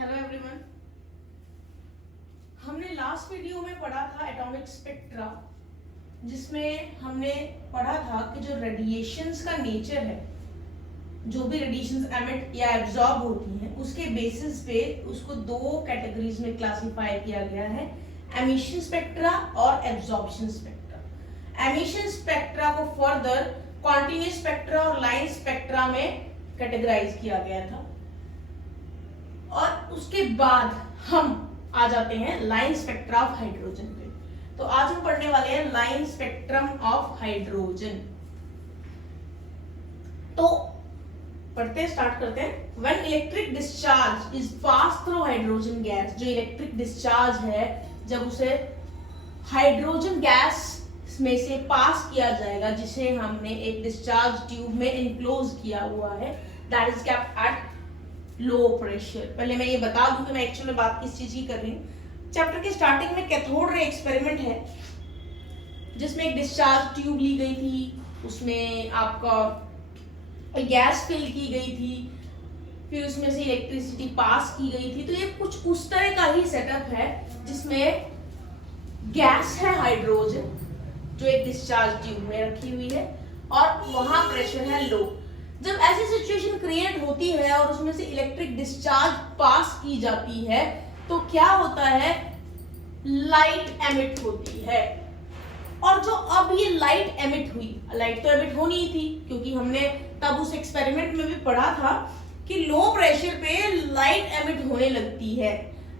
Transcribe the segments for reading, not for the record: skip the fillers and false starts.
Hello everyone. हमने last video में पढ़ा था एटॉमिक स्पेक्ट्रा, जिसमें हमने पढ़ा था कि जो रेडिएशंस का नेचर है, जो भी रेडिएशंस एमिट या एब्जॉर्ब होती हैं, उसके बेसिस पे उसको दो कैटेगरीज में क्लासिफाई किया गया है, एमिशन स्पेक्ट्रा और एब्जॉर्प्शन स्पेक्ट्रा। एमिशन स्पेक्ट्रा को फर्दर कॉन्टिन्यूस स्पेक्ट्रा और लाइन स्पेक्ट्रा में कैटेगराइज किया गया था, और उसके बाद हम आ जाते हैं लाइन स्पेक्ट्रा ऑफ हाइड्रोजन पे। तो आज हम पढ़ने वाले हैं लाइन स्पेक्ट्रम ऑफ हाइड्रोजन। तो पढ़ते स्टार्ट करते हैं। When electric discharge is pass through hydrogen gas, जो इलेक्ट्रिक डिस्चार्ज है जब उसे हाइड्रोजन गैस में से पास किया जाएगा, जिसे हमने एक डिस्चार्ज ट्यूब में इनक्लोज किया हुआ है, that is kept at low pressure. पहले मैं ये बता दूं कि मैं एक्चुअल में बात किस चीज की कर रही हूँ। चैप्टर के स्टार्टिंग में कैथोड रे एक्सपेरिमेंट है, जिसमें एक डिस्चार्ज ट्यूब ली गई थी, उसमें आपका गैस फिल की गई थी, फिर उसमें से इलेक्ट्रिसिटी पास की गई थी। तो ये कुछ उस तरह का ही सेटअप है, जिसमें गैस है हाइड्रोजन, जो एक डिस्चार्ज ट्यूब में रखी हुई है, और वहां प्रेशर है लो। जब ऐसी सिचुएशन क्रिएट होती है और उसमें से इलेक्ट्रिक डिस्चार्ज पास की जाती है, तो क्या होता है, लाइट एमिट होती है। और जो अब ये लाइट एमिट हुई, लाइट तो एमिट होनी ही थी, क्योंकि हमने तब उस एक्सपेरिमेंट में भी पढ़ा था कि लो प्रेशर पे लाइट एमिट होने लगती है।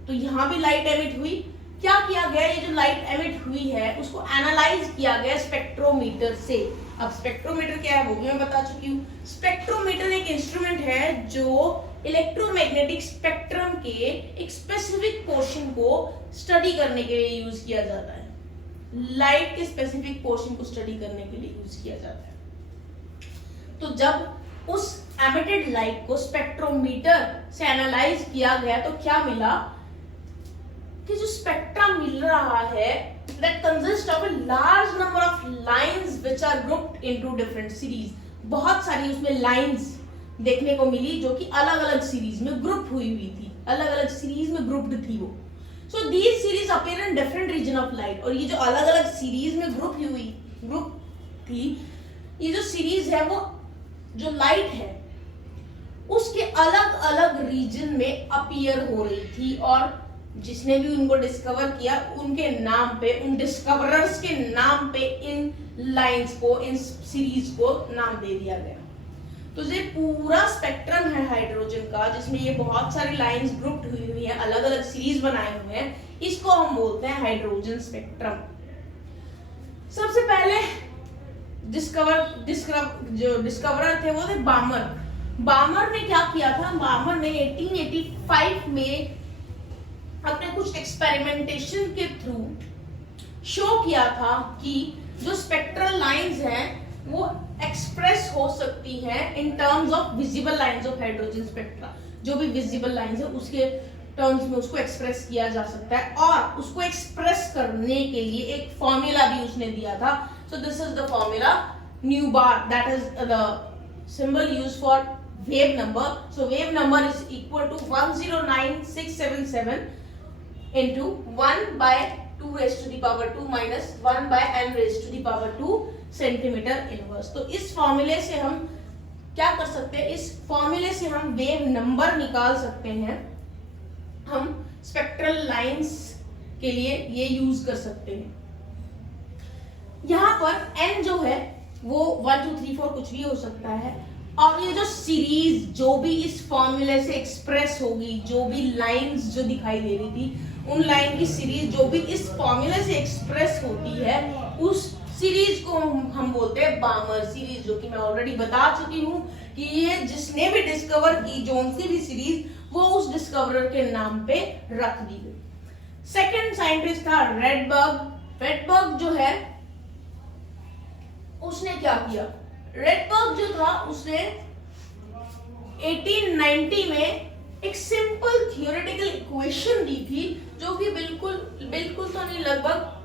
तो यहां भी लाइट एमिट हुई। क्या किया गया, ये जो लाइट एमिट हुई है उसको एनालाइज किया गया स्पेक्ट्रोमीटर से। अब स्पेक्ट्रोमीटर क्या है वो भी मैं बता चुकी हूँ। स्पेक्ट्रोमीटर एक इंस्ट्रूमेंट है जो इलेक्ट्रोमैग्नेटिक स्पेक्ट्रम के एक स्पेसिफिक पोर्शन को स्टडी करने के लिए यूज किया जाता है। लाइट के स्पेसिफिक पोर्शन को स्टडी करने के लिए यूज किया जाता है। तो जब उस एमिटेड लाइट को स्पेक्ट्रोमीटर से एनालाइज किया गया, तो क्या मिला कि जो स्पेक्ट्रम मिल रहा है, that consists of a large number of lines which are grouped into different series। बहुत सारी उसमें लाइंस देखने को मिली, जो कि अलग अलग सीरीज में ग्रुप हुई थी, अलग अलग सीरीज में ग्रुप्ड थी वो। So these series appear in different region of light। और ये जो अलग अलग सीरीज में ग्रुप थी, ये जो सीरीज है वो जो लाइट है उसके अलग अलग रीजन में अपीयर हो रही थी, और जिसने भी उनको डिस्कवर किया उनके नाम पे, उन डिस्कवरर्स के नाम पे इन लाइंस को, इन सीरीज को नाम दे दिया गया। तो ये पूरा स्पेक्ट्रम है हाइड्रोजन का, जिसमें ये बहुत सारी लाइंस ग्रुप्ड हुई है, अलग अलग सीरीज बनाए हुए हैं, इसको हम बोलते हैं हाइड्रोजन स्पेक्ट्रम। सबसे पहले जो डिस्कवरर थे वो थे बामर। बामर ने क्या किया था, बामर ने 1885 में अपने कुछ एक्सपेरिमेंटेशन के थ्रू शो किया था कि जो स्पेक्ट्रल लाइंस हैं वो एक्सप्रेस हो सकती हैं in terms of visible lines of hydrogen spectra. जो भी विजिबल लाइंस है उसके टर्म्स में उसको एक्सप्रेस किया जा सकता है, और उसको एक्सप्रेस करने के लिए एक फॉर्मूला भी उसने दिया था। So this is the formula nu bar, that is the symbol used for wave number. So wave number is equal to 109677 into 1 by 2 raised to the power 2 minus 1 by n raised to the power 2 centimetre inverse. तो इस फॉर्मूले से हम क्या कर सकते हैं, इस फॉर्मूले से हम वेव नंबर निकाल सकते हैं। हम स्पेक्ट्रल लाइंस के लिए ये यूज कर सकते हैं। यहाँ पर n जो है वो 1 2 3 4 कुछ भी हो सकता है, और ये जो सीरीज जो भी इस फॉर्मूले से एक्सप्रेस होगी, जो भी लाइंस जो दिखाई दे रही थी, उन लाइन की सीरीज जो भी इस फॉर्मूले से एक्सप्रेस होती है, उस सीरीज को हम बोलते हैं बामर सीरीज, जो कि मैं ऑलरेडी बता चुकी हूँ कि ये जिसने भी डिस्कवर की जोन सी भी सीरीज, वो उस डिस्कवरर के नाम पे रख दी गई। सेकंड साइंटिस्ट था रेडबर्ग। रेडबर्ग जो है उसने क्या किया, रेडबर्ग जो था उसने 1890 में एक सिंपल थियोरेटिकल इक्वेशन दी थी, जो कि बिल्कुल तो नहीं, लगभग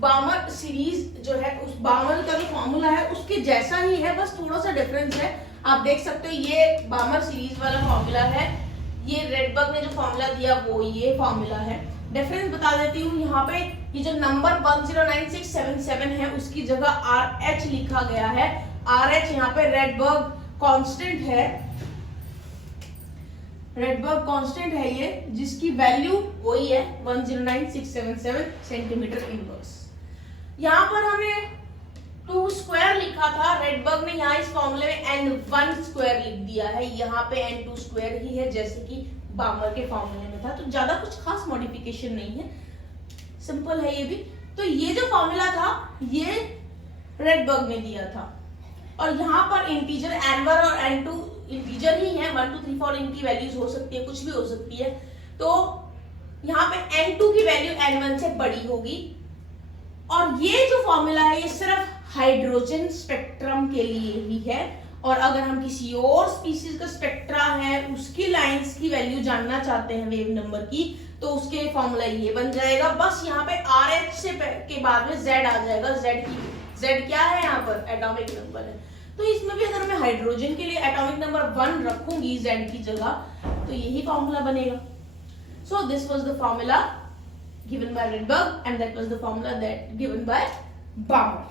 बामर सीरीज जो है, उस बामर का जो फॉर्मूला है उसके जैसा ही है, बस थोड़ा सा डिफरेंस है। आप देख सकते हो ये बामर सीरीज वाला फॉर्मूला है, ये रेडबर्ग ने जो फॉर्मूला दिया वो ये फॉर्मूला है। डिफरेंस बता देती हूँ, यहाँ पे ये जो नंबर 109677 है उसकी जगह RH लिखा गया है। RH यहाँ पे रेडबर्ग कांस्टेंट है, रेडबर्ग कांस्टेंट है ये, जिसकी वैल्यू वही है 109677 सेंटीमीटर इनवर्स। यहाँ पर हमें 2 स्क्वायर लिखा था, रेडबर्ग ने यहाँ इस फॉर्मूले में n1 स्क्वायर लिख दिया है, यहाँ पे n2 स्क्वायर ही है जैसे कि बामर के फॉर्मूले में था। तो ज्यादा कुछ खास मॉडिफिकेशन नहीं है, सिंपल है ये भी। तो ये जो फॉर्मूला था ये रेडबर्ग ने दिया था, और यहाँ पर इंटीजर n1 और n2 इंटीजर ही है, 1 2 3 4 इनकी वैल्यूज हो सकती है, कुछ भी हो सकती है। तो यहाँ पे n2 की वैल्यू n1 से बड़ी होगी, और ये जो फॉर्मूला है ये सिर्फ हाइड्रोजन स्पेक्ट्रम के लिए ही है। और अगर हम किसी और स्पीशीज का स्पेक्ट्रा है उसकी लाइंस की वैल्यू जानना चाहते हैं वेव नंबर की, तो उसके फॉर्मूला ये बन जाएगा। बस यहाँ पे RH से के बाद में Z आ जाएगा। Z क्या है यहाँ पर? एटॉमिक नंबर है। तो इसमें भी अगर मैं हाइड्रोजन के लिए एटॉमिक नंबर 1 रखूंगी Z की जगह, तो यही फॉर्मूला बनेगा। So this was the formula given by Rydberg and that was the formula that given by Balmer.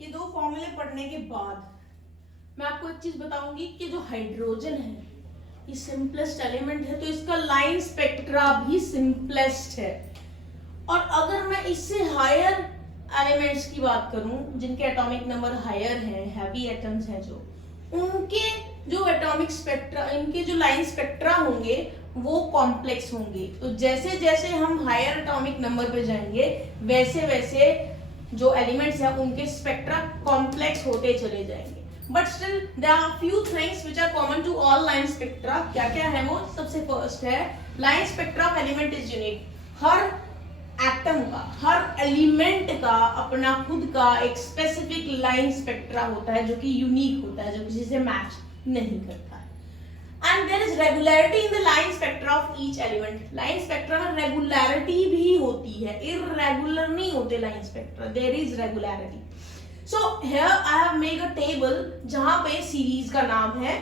ये दो फॉर्मूले पढ़ने के बाद मैं आपको एक चीज बताऊंगी कि जो हाइड्रोजन है ये सिंपलेस्ट एलिमेंट है, तो इसका लाइन स्पेक्ट्रा भी सिंपलेस्ट है। और अगर मैं इससे हायर एलिमेंट्स की बात करूं जिनके एटॉमिक नंबर हायर हैं, हैवी एटम्स हैं जो, उनके जो एटॉमिक स्पेक्ट्रा, इनके जो लाइन स्पेक्ट्रा होंगे वो कॉम्प्लेक्स होंगे। तो जैसे जैसे हम हायर एटॉमिक नंबर पे जाएंगे वैसे वैसे जो एलिमेंट्स हैं उनके स्पेक्ट्रा कॉम्प्लेक्स होते चले जाएंगे। But still there are few things which are common to all line spectra. क्या क्या है वो? सबसे फर्स्ट है line spectra of element is unique. हर एटम का, हर एलिमेंट का अपना खुद का एक स्पेसिफिक लाइन स्पेक्ट्रा होता है जो कि यूनिक होता है, जो किसी से मैच नहीं करता है। And there is regularity in the line spectra of each element. Line spectra में रेगुलरिटी भी होती है, इररेगुलर नहीं होते line spectra, there is regularity. So here I have made a table जहां पे सीरीज का नाम है,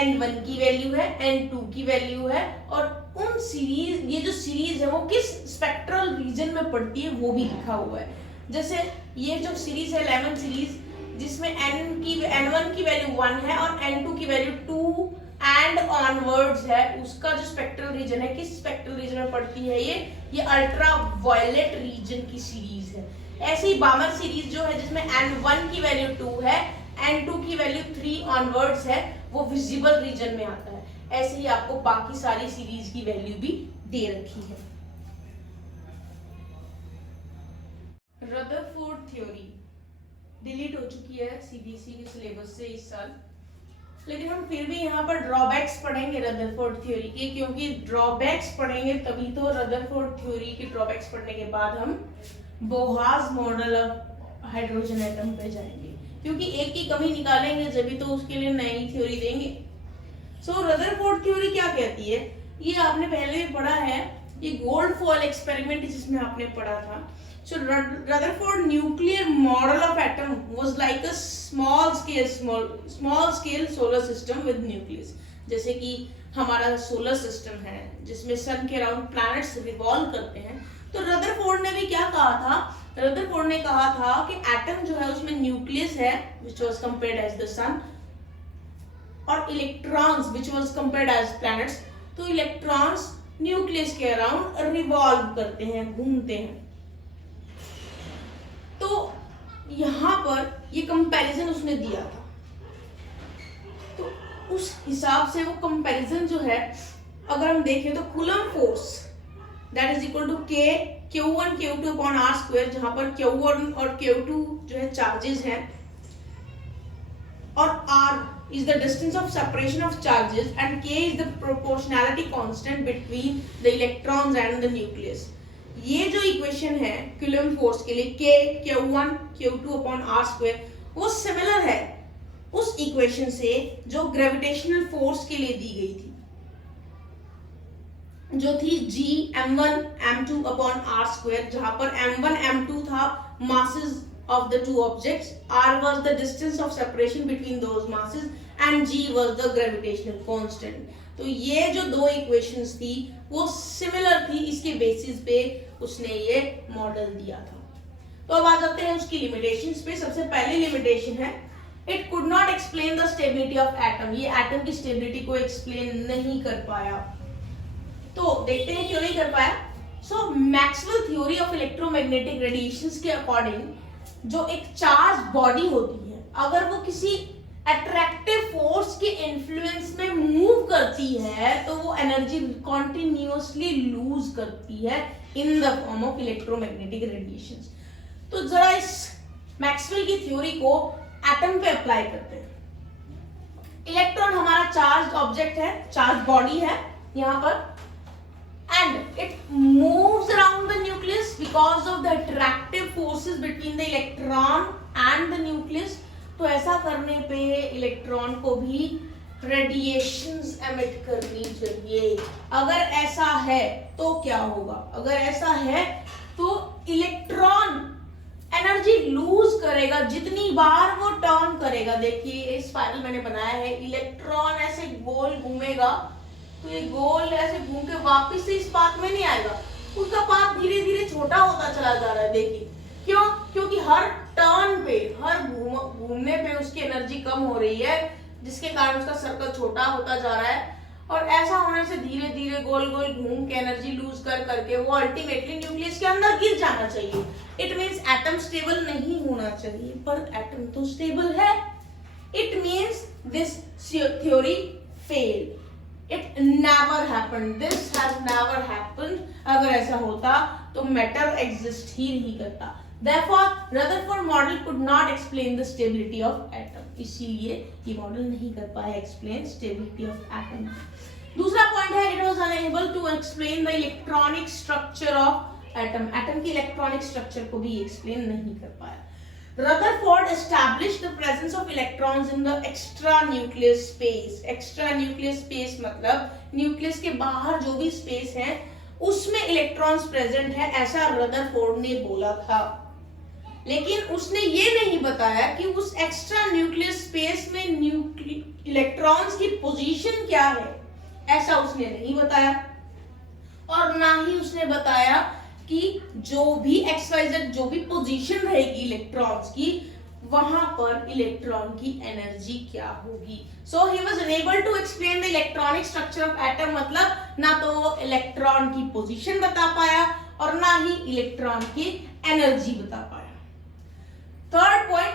n1 की वैल्यू है, n2 की वैल्यू है, और उन सीरीज, ये जो सीरीज है वो किस स्पेक्ट्रल रीजन में पड़ती है वो भी लिखा हुआ है। जैसे ये जो सीरीज है 11 सीरीज, जिसमें n1 की वैल्यू 1 है और n2 की वैल्यू 2 एंड ऑनवर्ड्स है, उसका जो स्पेक्ट्रल रीजन है किस स्पेक्ट्रल रीजन में पड़ती है ये अल्ट्रा वायलेट रीजन की सीरीज है। ऐसे ही बामर सीरीज जो है जिसमें n1 की वैल्यू 2 है, n2 की वैल्यू 3 ऑनवर्ड्स है, वो विजिबल रीजन में आता है। ऐसे ही आपको बाकी सारी सीरीज की वैल्यू भी दे रखी है। रदरफोर्ड थ्योरी डिलीट हो चुकी है सीबीएसई के सिलेबस से इस साल, लेकिन हम फिर भी यहाँ पर ड्रॉबैक्स पढ़ेंगे रदरफोर्ड थ्योरी के, क्योंकि ड्रॉबैक्स पढ़ेंगे तभी तो रदरफोर्ड थ्योरी के ड्रॉबैक्स पढ़ने के बाद हम बोहास मॉडल ऑफ हाइड्रोजन एटम पे जाएंगे, क्योंकि एक की कमी निकालेंगे जब तो उसके लिए नई थ्योरी देंगे। सो रदरफोर्ड थ्योरी क्या कहती है, ये आपने पहले भी पढ़ा है, ये गोल्डफॉल एक्सपेरिमेंट जिसमें आपने पढ़ा था। So Rutherford nuclear model of atom was like a small scale solar system with nucleus। जैसे कि हमारा सोलर सिस्टम है जिसमें सन के अराउंड प्लैनेट्स रिवॉल्व करते हैं, तो रदरफोर्ड ने भी क्या कहा था, रदरफोर्ड ने कहा था कि एटम जो है उसमें न्यूक्लियस है which was compared as the sun, और electrons which was compared as planets। तो इलेक्ट्रॉन्स न्यूक्लियस के अराउंड रिवॉल्व करते हैं, घूमते हैं। तो यहां पर ये कंपैरिजन उसने दिया था, तो उस हिसाब से वो कंपैरिजन जो है अगर हम देखें तो Coulomb force that is equal to k q1 q2 upon r square, जहां पर q1 और q2 जो है चार्जेस हैं और r is the distance of separation of charges and k is the proportionality constant between the electrons and the nucleus। ये जो equation है कूलम फोर्स के लिए k q1 q2 upon r square, वो सिमिलर है उस इक्वेशन से जो ग्रेविटेशनल फोर्स के लिए दी गई थी। जो थी g m1 m2 upon r square, जहां पर m1 m2 था masses of the two objects, r was the distance of separation between those masses and g was the gravitational constant. तो ये जो दो इक्वेशंस थी वो सिमिलर थी, इसके बेसिस पे उसने ये मॉडल दिया था। तो अब आ जाते हैं उसकी लिमिटेशंस पे। सबसे पहली लिमिटेशन है it could not explain the stability of atom, ये एटम की स्टेबिलिटी को एक्सप्लेन नहीं कर पाया। तो देखते हैं क्यों नहीं कर पाया। So Maxwell theory of electromagnetic radiations के अकॉर्डिंग जो एक चार्ज बॉडी होती है, अगर वो किसी अट्रैक्टिव फोर्स के इन्फ्लुएंस में मूव करती है तो वो एनर्जी कॉन्टिन्यूअसली लूज करती है in the form of electromagnetic radiations. तो जरा इस मैक्सवेल की थ्योरी को एटम पे अप्लाई करते हैं। इलेक्ट्रॉन हमारा चार्ज ऑब्जेक्ट है, चार्ज बॉडी है यहां पर, and it moves around the nucleus because of the attractive forces between the electron and the nucleus। तो ऐसा करने पे इलेक्ट्रॉन को भी रेडिएशंस एमिट करनी चाहिए। अगर ऐसा है तो क्या होगा? अगर ऐसा है तो इलेक्ट्रॉन एनर्जी लूज करेगा जितनी बार वो टर्न करेगा। देखिए स्पाइरल मैंने बनाया है, इलेक्ट्रॉन ऐसे गोल घूमेगा तो ये गोल ऐसे घूम के वापस से इस पाथ में नहीं आएगा, उसका पाथ धीरे धीरे छोटा होता चला जा रहा है। देखिए क्यों? क्योंकि हर टर्न पे, हर घूमने पे उसकी एनर्जी कम हो रही है, जिसके कारण उसका सर्कल छोटा होता जा रहा है। और ऐसा होने से धीरे धीरे गोल गोल घूम के एनर्जी लूज कर करके वो अल्टीमेटली न्यूक्लियस के अंदर गिर जाना चाहिए। इट मीन्स एटम स्टेबल नहीं होना चाहिए, पर एटम तो स्टेबल है। It means this theory fail. It never happened. This has never happened. अगर ऐसा होता तो मैटर एग्जिस्ट ही नहीं करता। Therefore, Rutherford model could not explain the stability of atom. इसीलिए ये मॉडल नहीं कर पाया explain stability of atom। दूसरा पॉइंट है it was unable to explain the electronic structure of atom। Atom की इलेक्ट्रॉनिक स्ट्रक्चर को भी एक्सप्लेन नहीं कर पाया। Rutherford established the presence of electrons in the extranuclear space। Extranuclear space मतलब nucleus के बाहर जो भी स्पेस है उसमें इलेक्ट्रॉन्स प्रेजेंट है, ऐसा रदरफोर्ड ने बोला था। लेकिन उसने ये नहीं बताया कि उस एक्स्ट्रा न्यूक्लियर स्पेस में इलेक्ट्रॉन्स की पोजीशन क्या है, ऐसा उसने नहीं बताया। और ना ही उसने बताया कि जो भी एक्सवाइजेड जो भी पोजीशन रहेगी इलेक्ट्रॉन्स की, वहां पर इलेक्ट्रॉन की एनर्जी क्या होगी। So he was unable to explain the electronic structure of atom, मतलब ना तो वो इलेक्ट्रॉन की पोजीशन बता पाया और ना ही इलेक्ट्रॉन की एनर्जी बता पाया। Third point,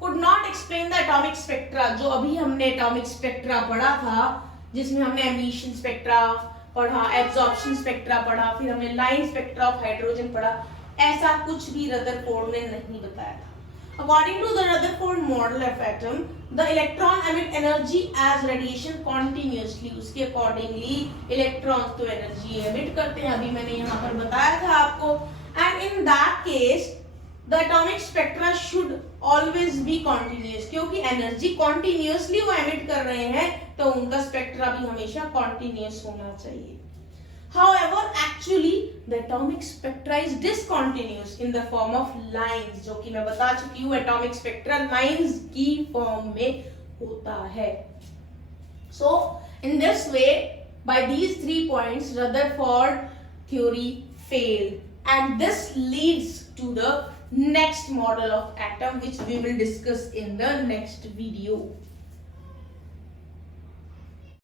could not explain the atomic spectra. जो अभी हमने एटॉमिक स्पेक्ट्रा पढ़ा था, जिसमें हमने एमिशन स्पेक्ट्रा पढ़ा, एब्जॉर्प्शन स्पेक्ट्रा पढ़ा, फिर हमने लाइन स्पेक्ट्रा ऑफ हाइड्रोजन पढ़ा, ऐसा कुछ भी रदरफोर्ड ने नहीं बताया था। According to the Rutherford model of atom, the electron emit energy as radiation continuously। उसके accordingly electrons तो energy emit करते हैं, अभी मैंने यहाँ पर बताया था आपको। And in that case, the atomic spectra should always be continuous, क्योंकि एनर्जी कॉन्टिन्यूसली वो एमिट कर रहे हैं तो उनका स्पेक्ट्रा भी हमेशा कॉन्टिन्यूस होना चाहिए। However, actually the atomic spectra is discontinuous in the form of lines, जो कि मैं बता चुकी हूँ atomic spectra lines की फॉर्म में होता है। So in this way, by these 3 points, Rutherford theory failed, and this leads to the next model of atom, which we will discuss in the next video.